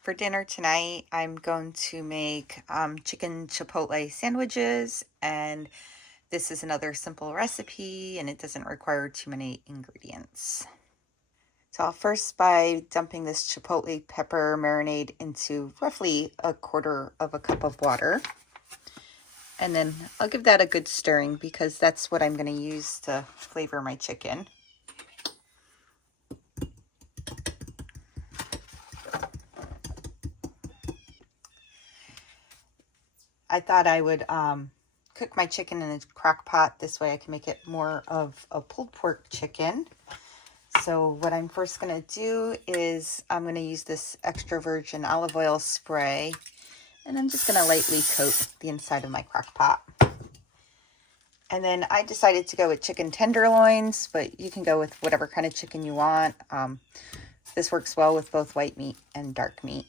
For dinner tonight, I'm going to make chicken Chipotle sandwiches, and this is another simple recipe and it doesn't require too many ingredients. So I'll first by dumping this Chipotle pepper marinade into roughly 1/4 of a cup of water. And then I'll give that a good stirring because that's what I'm going to use to flavor my chicken. I thought I would cook my chicken in a crock pot. This way I can make it more of a pulled pork chicken. So what I'm first going to do is I'm going to use this extra virgin olive oil spray, and I'm just going to lightly coat the inside of my crock pot. And then I decided to go with chicken tenderloins, but you can go with whatever kind of chicken you want. This works well with both white meat and dark meat.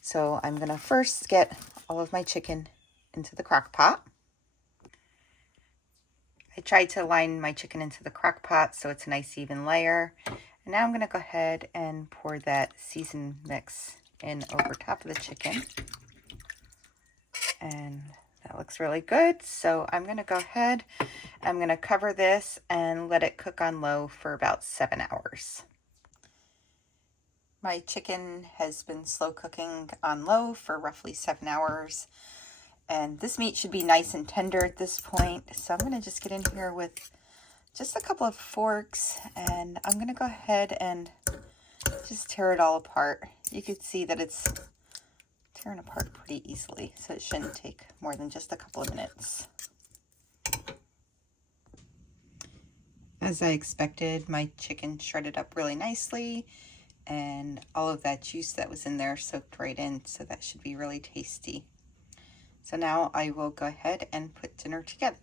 So I'm going to first get all of my chicken into the crock pot. I tried to line my chicken into the crock pot so it's a nice even layer. And now I'm going to go ahead and pour that seasoned mix in over top of the chicken. And that looks really good. So I'm going to go ahead, I'm going to cover this and let it cook on low for about 7 hours. My chicken has been slow cooking on low for roughly 7 hours. And this meat should be nice and tender at this point. So I'm going to just get in here with just a couple of forks, and I'm going to go ahead and just tear it all apart. You can see that it's tearing apart pretty easily, so it shouldn't take more than just a couple of minutes. As I expected, my chicken shredded up really nicely, and all of that juice that was in there soaked right in, so that should be really tasty. So now I will go ahead and put dinner together.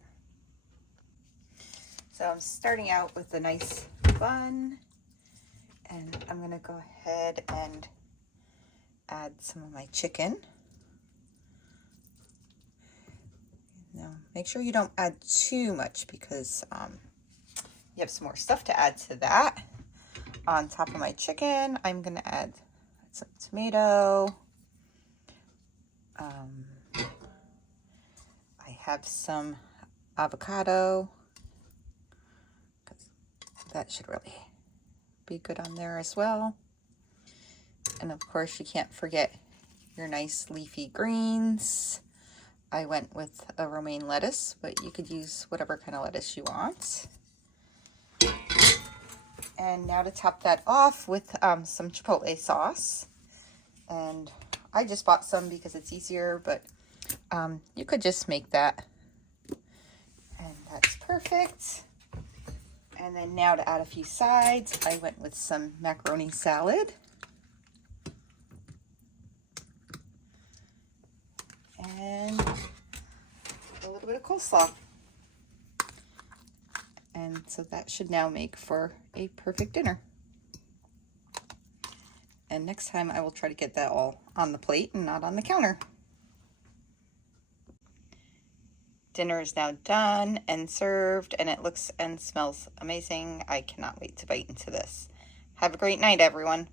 So I'm starting out with a nice bun, and I'm going to go ahead and add some of my chicken. Now make sure you don't add too much because you have some more stuff to add to that. On top of my chicken, I'm going to add some tomato. I have some avocado, because that should really be good on there as well. And of course, you can't forget your nice leafy greens. I went with a romaine lettuce, but you could use whatever kind of lettuce you want. And now to top that off with some Chipotle sauce. And I just bought some because it's easier, but you could just make that. And that's perfect. And then now to add a few sides, I went with some macaroni salad. And a little bit of coleslaw. And so that should now make for a perfect dinner. And next time I will try to get that all on the plate and not on the counter. Dinner is now done and served, and it looks and smells amazing. I cannot wait to bite into this. Have a great night, everyone.